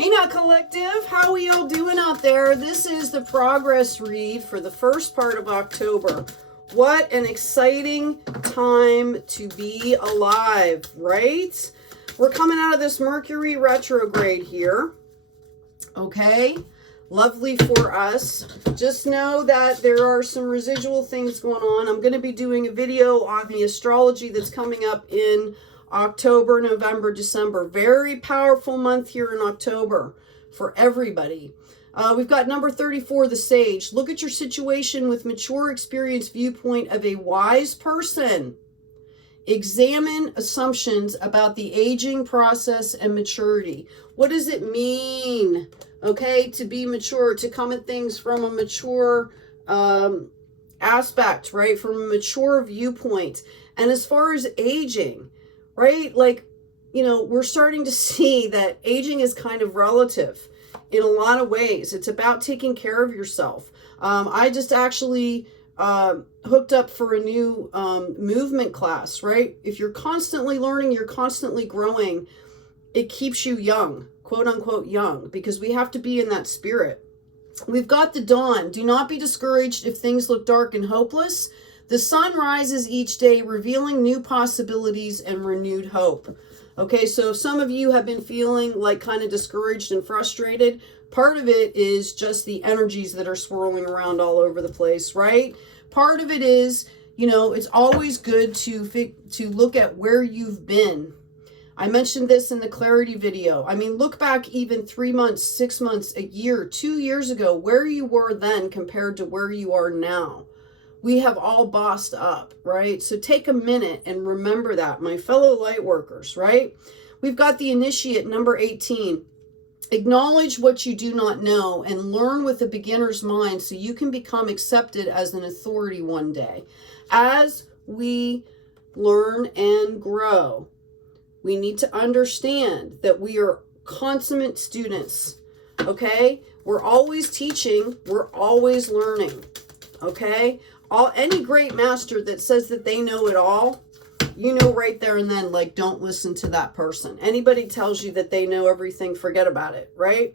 Hey now, collective, how we all doing out there? This is the progress read for the first part of October. What an exciting time to be alive, right? We're coming out of this Mercury retrograde here, okay? Lovely for us. Just know that there are some residual things going on. I'm going to be doing a video on the astrology that's coming up in October, November, December. Very powerful month here in October for everybody. We've got number 34, the Sage. Look at your situation with mature, experienced viewpoint of a wise person. Examine assumptions about the aging process and maturity. What does it mean, okay, to be mature, to come at things from a mature aspect, right, from a mature viewpoint? And as far as aging, right, like, you know, we're starting to see that aging is kind of relative in a lot of ways. It's about taking care of yourself. I just actually hooked up for a new movement class, right? If you're constantly learning, you're constantly growing, it keeps you young, quote unquote young, because we have to be in that spirit. We've got the dawn. Do not be discouraged if things look dark and hopeless. The sun rises each day, revealing new possibilities and renewed hope. Okay, so if some of you have been feeling like kind of discouraged and frustrated, part of it is just the energies that are swirling around all over the place, right? Part of it is, you know, it's always good to look at where you've been. I mentioned this in the clarity video. I mean, look back even 3 months, 6 months, a year, 2 years ago, where you were then compared to where you are now. We have all bossed up, right? So take a minute and remember that, my fellow light workers, right? We've got the Initiate, number 18. Acknowledge what you do not know and learn with a beginner's mind so you can become accepted as an authority one day. As we learn and grow, we need to understand that we are consummate students, okay? We're always teaching, we're always learning, okay? Any great master that says that they know it all, you know right there and then, like, don't listen to that person. Anybody tells you that they know everything, forget about it, right?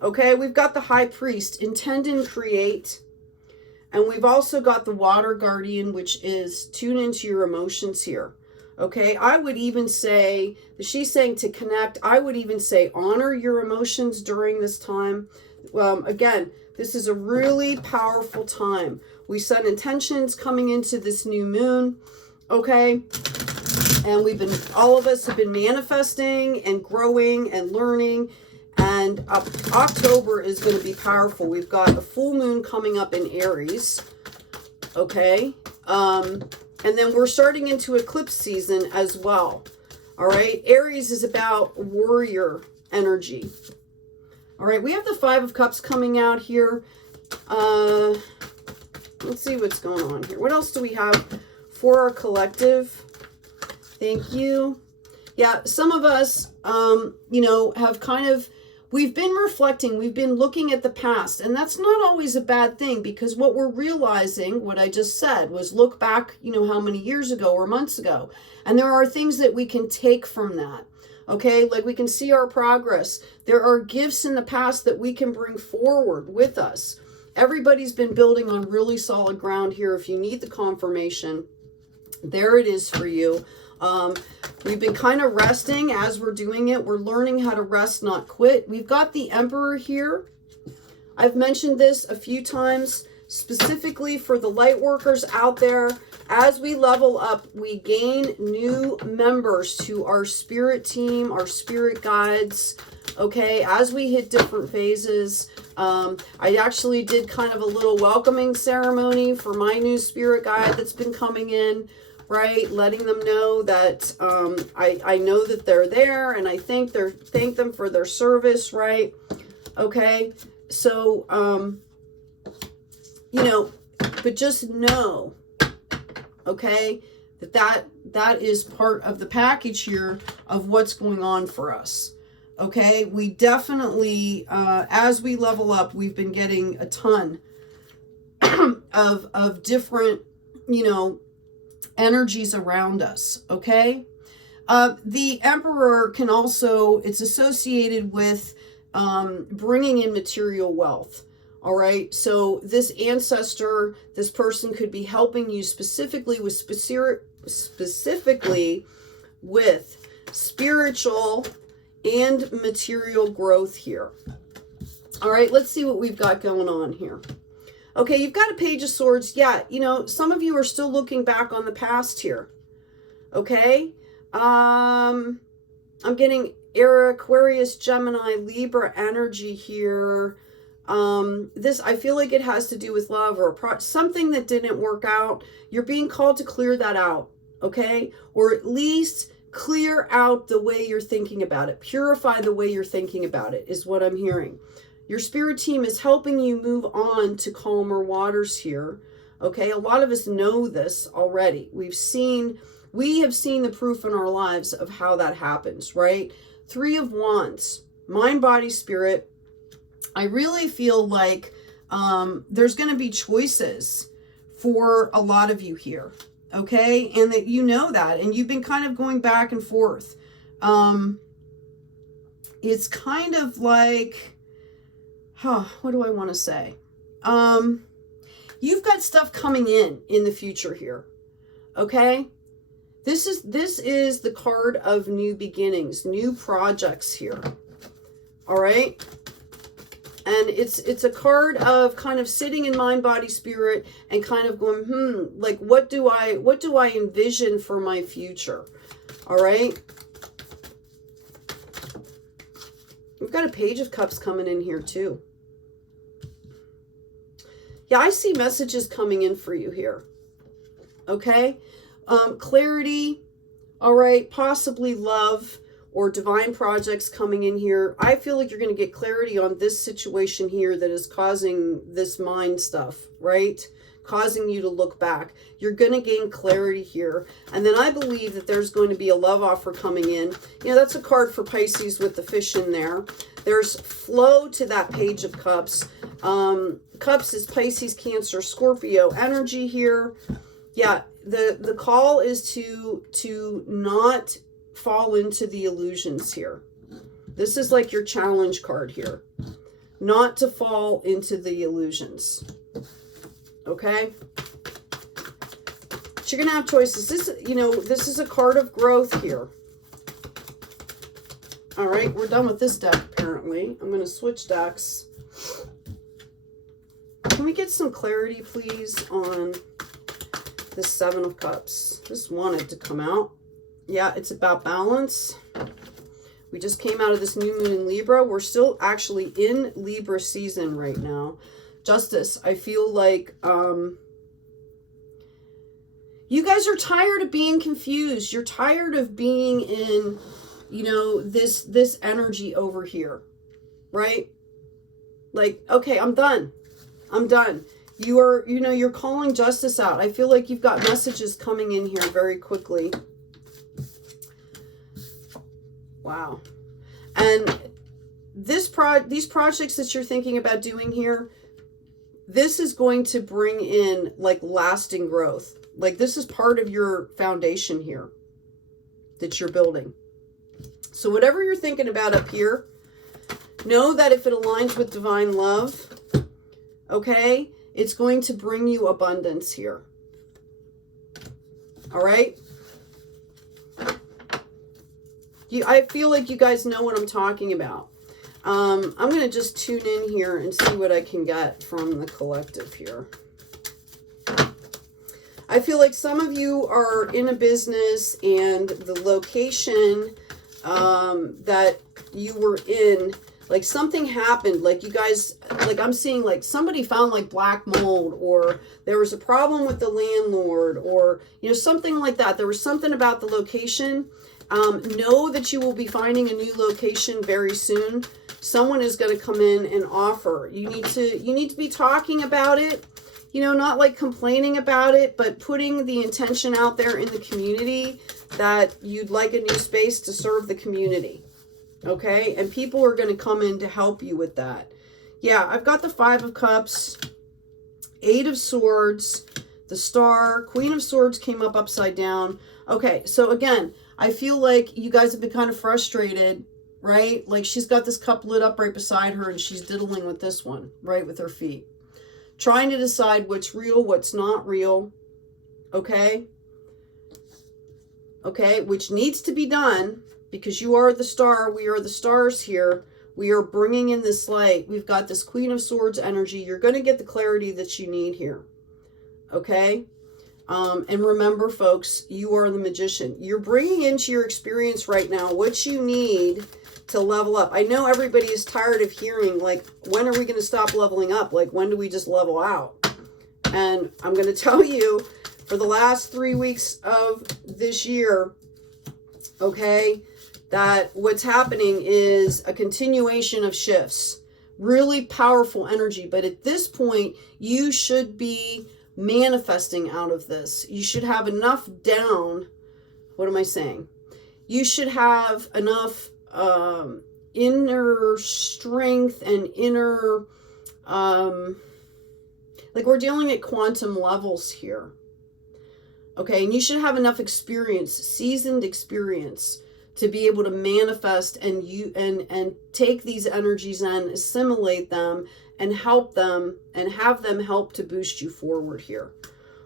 Okay, we've got the High Priest, intend and create. And we've also got the Water Guardian, which is tune into your emotions here. Okay, I would even say, she's saying to connect, I would even say honor your emotions during this time. Again, this is a really powerful time. We set intentions coming into this new moon, okay? And all of us have been manifesting and growing and learning. And October is going to be powerful. We've got a full moon coming up in Aries, okay? And then we're starting into eclipse season as well, all right? Aries is about warrior energy. All right, we have the Five of Cups coming out here. Let's see what's going on here. What else do we have for our collective? Thank you. Yeah, some of us, you know, have we've been reflecting, we've been looking at the past, and that's not always a bad thing, because what we're realizing, what I just said, was look back, you know, how many years ago or months ago, and there are things that we can take from that. Okay, like we can see our progress. There are gifts in the past that we can bring forward with us. Everybody's been building on really solid ground here. If you need the confirmation, there it is for you. We've been kind of resting as we're doing it. We're learning how to rest, not quit. We've got the Emperor here. I've mentioned this a few times, specifically for the light workers out there. As we level up, we gain new members to our spirit team, our spirit guides, okay, as we hit different phases. I actually did kind of a little welcoming ceremony for my new spirit guide that's been coming in, right? Letting them know that I know that they're there, and I thank them for their service, right? Okay, so, you know, but just know, okay, that is part of the package here of what's going on for us. Okay, we definitely, as we level up, we've been getting a ton of different, you know, energies around us, okay? The Emperor can also, it's associated with bringing in material wealth. All right. So this ancestor, this person could be helping you specifically with spiritual and material growth here. All right. Let's see what we've got going on here. Okay. You've got a Page of Swords. Yeah. You know, some of you are still looking back on the past here. Okay. I'm getting Aquarius, Gemini, Libra energy here. This, I feel like it has to do with love or something that didn't work out. You're being called to clear that out, okay? Or at least clear out the way you're thinking about it. Purify the way you're thinking about it is what I'm hearing. Your spirit team is helping you move on to calmer waters here, okay? A lot of us know this already. We have seen the proof in our lives of how that happens, right? 3 of Wands, mind, body, spirit. I really feel like there's going to be choices for a lot of you here, okay? And that you know that, and you've been kind of going back and forth. It's kind of like, what do I want to say? You've got stuff coming in the future here, okay? This is the card of new beginnings, new projects here, all right? And it's a card of kind of sitting in mind, body, spirit, and kind of going, like, what do I envision for my future? All right. We've got a Page of Cups coming in here too. Yeah, I see messages coming in for you here. Okay. Clarity. All right. Possibly love or divine projects coming in here. I feel like you're going to get clarity on this situation here that is causing this mind stuff, right? Causing you to look back. You're going to gain clarity here. And then I believe that there's going to be a love offer coming in. You know, that's a card for Pisces with the fish in there. There's flow to that Page of Cups. Cups is Pisces, Cancer, Scorpio energy here. Yeah, the call is to not fall into the illusions here. This is like your challenge card here. Not to fall into the illusions. Okay? But you're going to have choices. This is a card of growth here. All right, we're done with this deck apparently. I'm going to switch decks. Can we get some clarity, please, on this 7 of Cups? Just wanted to come out. Yeah, it's about balance. We just came out of this new moon in Libra. We're still actually in Libra season right now. Justice, I feel like you guys are tired of being confused. You're tired of being in, this energy over here, right? Like, okay, I'm done. I'm done. You're calling justice out. I feel like you've got messages coming in here very quickly. Wow. And these projects that you're thinking about doing here, this is going to bring in like lasting growth. Like this is part of your foundation here that you're building. So whatever you're thinking about up here, know that if it aligns with divine love, okay, it's going to bring you abundance here. All right? I feel like you guys know what I'm talking about. I'm going to just tune in here and see what I can get from the collective here. I feel like some of you are in a business and the location that you were in, like something happened, like you guys, like I'm seeing like somebody found like black mold, or there was a problem with the landlord, or, something like that. There was something about the location. Know that you will be finding a new location very soon. Someone is going to come in and offer. You need to be talking about it, not like complaining about it, but putting the intention out there in the community that you'd like a new space to serve the community. Okay? And people are going to come in to help you with that. Yeah, I've got the 5 of Cups, 8 of Swords, the Star, Queen of Swords came up upside down. Okay, so again, I feel like you guys have been kind of frustrated right? Like she's got this cup lit up right beside her and she's diddling with this one, right, with her feet. Trying to decide what's real, what's not real, okay? Okay, which needs to be done because you are the star. We are the stars here. We are bringing in this light. We've got this Queen of Swords energy. You're going to get the clarity that you need here, okay? And remember, folks, you are the magician. You're bringing into your experience right now what you need to level up. I know everybody is tired of hearing, like, when are we going to stop leveling up? Like, when do we just level out? And I'm going to tell you, for the last 3 weeks of this year, okay, that what's happening is a continuation of shifts. Really powerful energy. But at this point, you should be manifesting out of this. You should have enough down. What am I saying? You should have enough inner strength and inner, like we're dealing at quantum levels here. Okay, and you should have enough experience, seasoned experience, to be able to manifest and take these energies and assimilate them and help them and have them help to boost you forward here.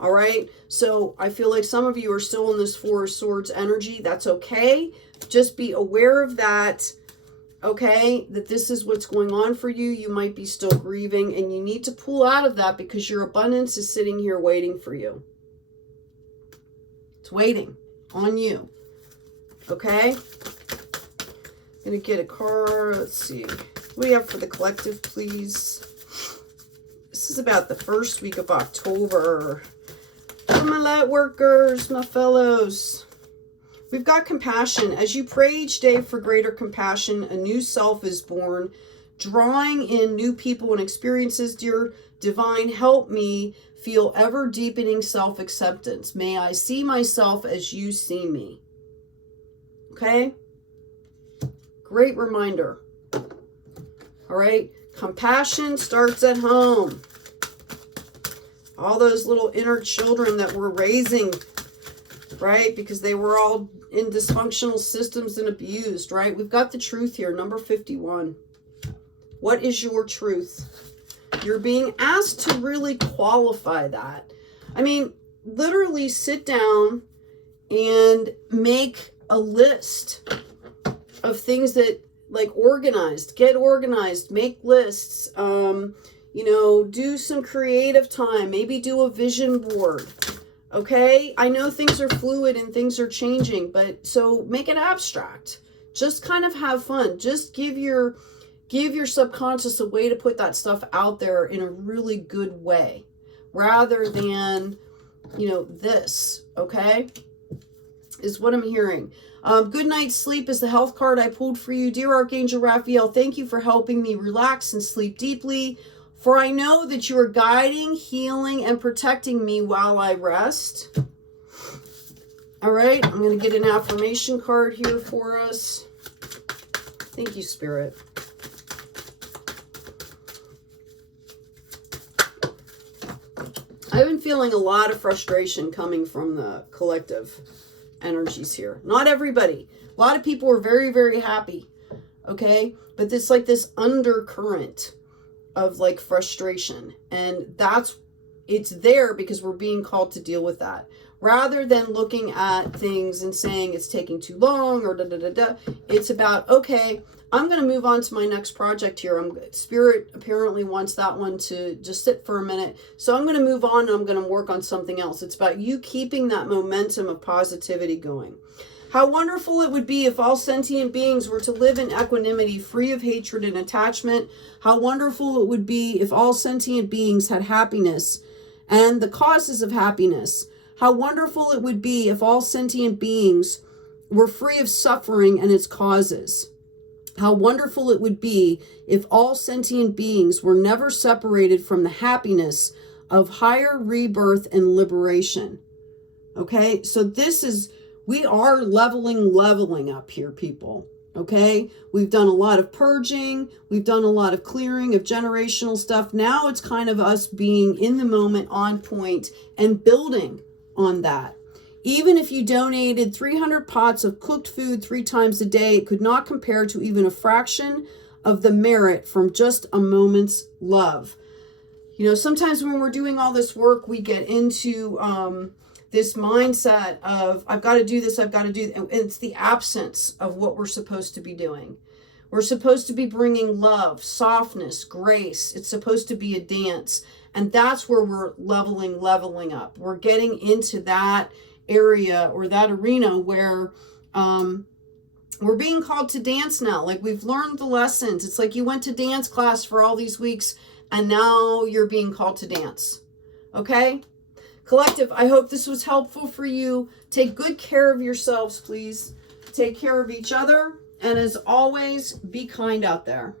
All right, so I feel like some of you are still in this Four of Swords energy. That's okay. Just be aware of that, okay, that this is what's going on for you. You might be still grieving and you need to pull out of that because your abundance is sitting here waiting for you. It's waiting on you, okay? I'm going to get a card. Let's see. What do you have for the collective, please? This is about the first week of October. For my light workers, my fellows. We've got compassion. As you pray each day for greater compassion, a new self is born, drawing in new people and experiences. Dear Divine, help me feel ever deepening self-acceptance. May I see myself as you see me. Okay? Great reminder. All right? Compassion starts at home. All those little inner children that we're raising, right? Because they were all in dysfunctional systems and abused, right? We've got the truth here, number 51. What is your truth? You're being asked to really qualify that. I mean, literally sit down and make a list of things that, like, organized, get organized, make lists, you know, do some creative time, maybe do a vision board. Okay, I know things are fluid and things are changing, but so make it abstract. Just kind of have fun. Just give your subconscious a way to put that stuff out there in a really good way, rather than, you know, this. Okay, is what I'm hearing. Good night's sleep is the health card I pulled for you. Dear Archangel Raphael, thank you for helping me relax and sleep deeply. For I know that you are guiding, healing, and protecting me while I rest. All right, I'm going to get an affirmation card here for us. Thank you, Spirit. I've been feeling a lot of frustration coming from the collective energies here. Not everybody. A lot of people are very, very happy. Okay, but it's like this undercurrent of like frustration, and it's there because we're being called to deal with that, rather than looking at things and saying it's taking too long or It's about, okay, I'm going to move on to my next project here. Spirit apparently wants that one to just sit for a minute, so I'm going to move on and I'm going to work on something else. It's about you keeping that momentum of positivity going. How wonderful it would be if all sentient beings were to live in equanimity, free of hatred and attachment. How wonderful it would be if all sentient beings had happiness and the causes of happiness. How wonderful it would be if all sentient beings were free of suffering and its causes. How wonderful it would be if all sentient beings were never separated from the happiness of higher rebirth and liberation. Okay, so we are leveling up here, people. Okay, we've done a lot of purging. We've done a lot of clearing of generational stuff. Now it's kind of us being in the moment, on point, and building on that. Even if you donated 300 pots of cooked food 3 times a day, it could not compare to even a fraction of the merit from just a moment's love. You know, sometimes when we're doing all this work, we get into this mindset of, I've got to do this, I've got to do, and it's the absence of what we're supposed to be doing. We're supposed to be bringing love, softness, grace. It's supposed to be a dance. And that's where we're leveling up. We're getting into that area or that arena where we're being called to dance now. Like, we've learned the lessons. It's like you went to dance class for all these weeks and now you're being called to dance. Okay? Collective, I hope this was helpful for you. Take good care of yourselves, please. Take care of each other. And as always, be kind out there.